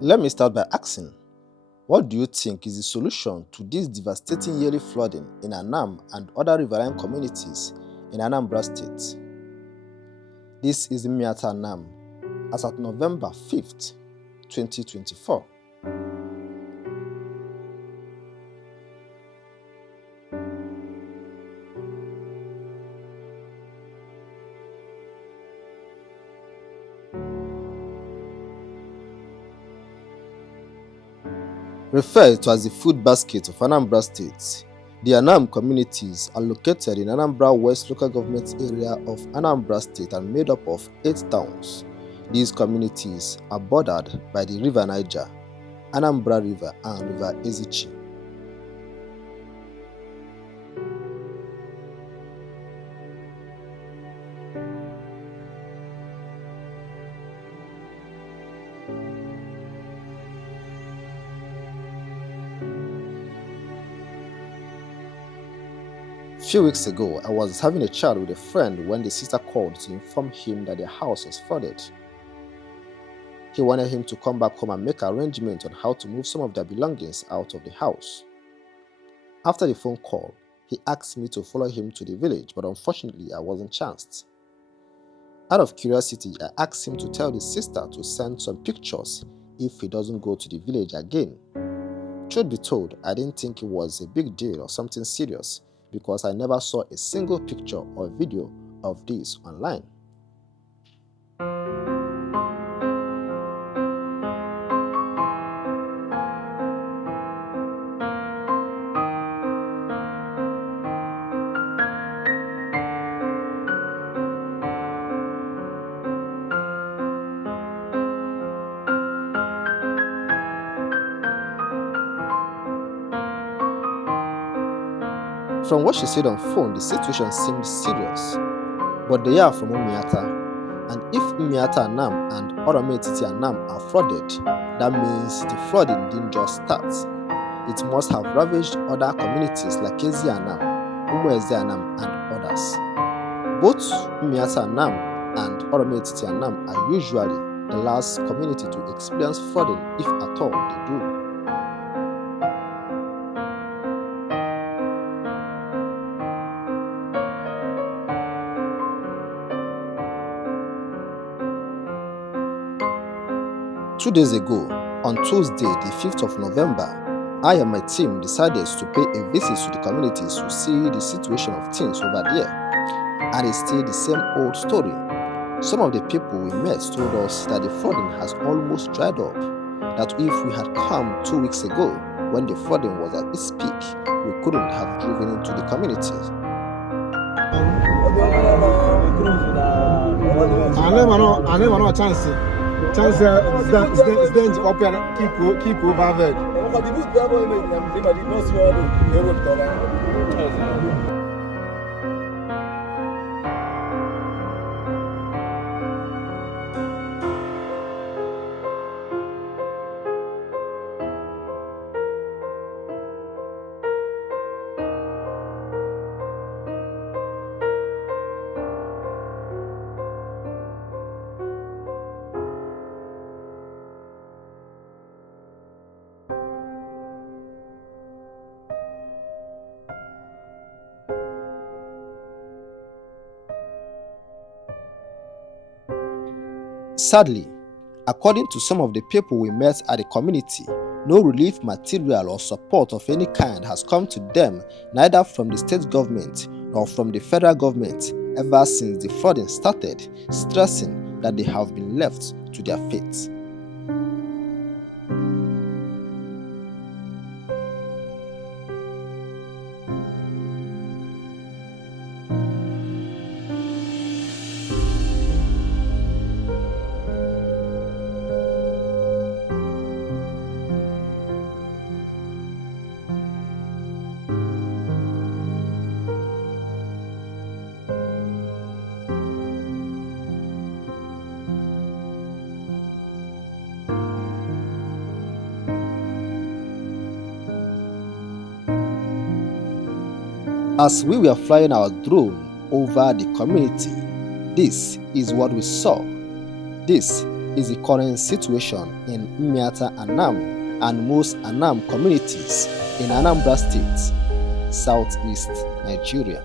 Let me start by asking, what do you think is the solution to this devastating yearly flooding in Anam and other riverine communities in Anambra State? This is Miata Anam as at November 5th, 2024. Referred to as the food basket of Anambra State, the Anam communities are located in Anambra West local government area of Anambra State and made up of 8 towns. These communities are bordered by the River Niger, Anambra River and River Ezichi. Few weeks ago, I was having a chat with a friend when the sister called to inform him that their house was flooded. He wanted him to come back home and make arrangements on how to move some of their belongings out of the house. After the phone call, he asked me to follow him to the village, but unfortunately I wasn't chanced. Out of curiosity, I asked him to tell the sister to send some pictures if he doesn't go to the village again. Truth be told, I didn't think it was a big deal or something serious, because I never saw a single picture or video of this online. From what she said on phone, the situation seemed serious, but they are from Umiata, and if Umiata Anam and Orometiti Anam are flooded, that means the flooding didn't just start. It must have ravaged other communities like Ezi Anam, Umueze Anam, and others. Both Umiata Anam and Orometiti Anam are usually the last community to experience flooding, if at all they do. 2 days ago, on Tuesday, the 5th of November, I and my team decided to pay a visit to the communities to see the situation of things over there. And it's still the same old story. Some of the people we met told us that the flooding has almost dried up, that if we had come 2 weeks ago, when the flooding was at its peak, we couldn't have driven into the communities. Chance zdęć oper kipu wawek. Sadly, according to some of the people we met at the community, no relief material or support of any kind has come to them, neither from the state government nor from the federal government, ever since the flooding started, stressing that they have been left to their fate. As we were flying our drone over the community, this is what we saw. This is the current situation in Mmiata Anam and most Anam communities in Anambra State, southeast Nigeria.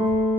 you.